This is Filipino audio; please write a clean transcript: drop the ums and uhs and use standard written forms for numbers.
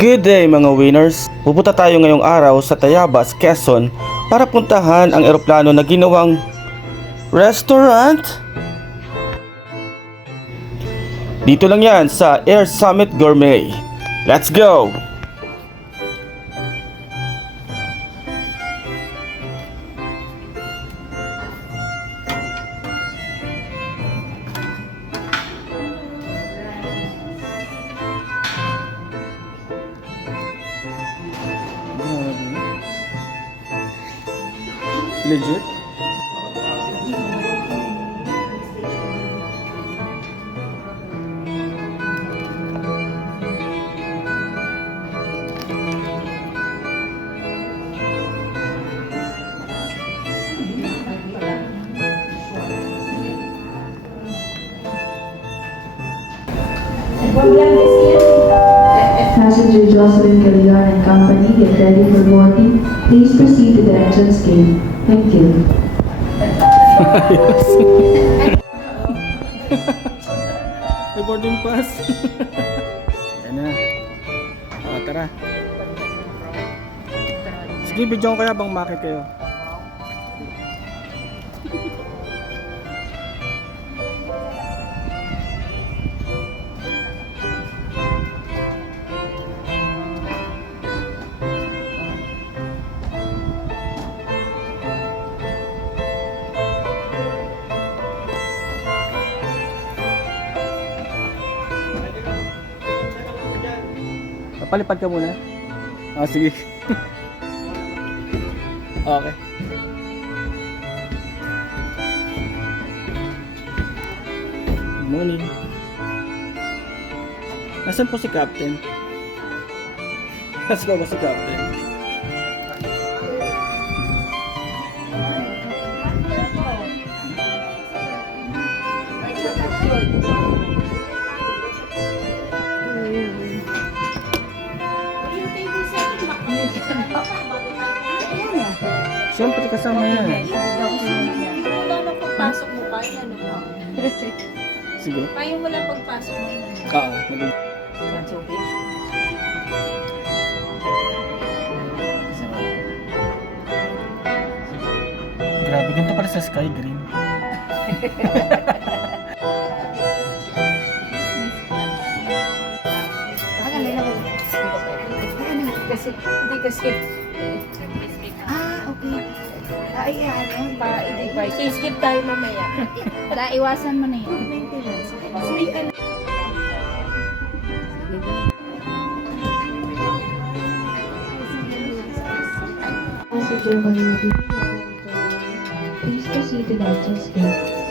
Good day mga winners! Pupunta tayo ngayong araw sa Tayabas, Quezon para puntahan ang eroplano na ginawang restaurant. Dito lang yan sa Air Summit Gourmet. Let's go! Legit? Passenger Jocelyn Calion and Company, get ready for boarding. Please proceed to the entrance gate. Thank you. May boarding pass. Yan na. Tara. Sige, video ko kaya bang makit kayo. Palipad ka muna. Sige. Okay. Good morning. Nasaan po si Captain? Nasaan ba si Captain? Siyempre kasama yan. Wala na pagpasok mo pa, ano pa? Sige. Kaya mo lang pagpasok mo yun. Oo. Grabe, ganito pala sa Sky Green. Hindi kasi. Okay. Ay, ano, pa-i-device. I-skip tayo mamaya. Iwasan mo na yun. Maintenance. Passenger Calion, please proceed to the entrance gate.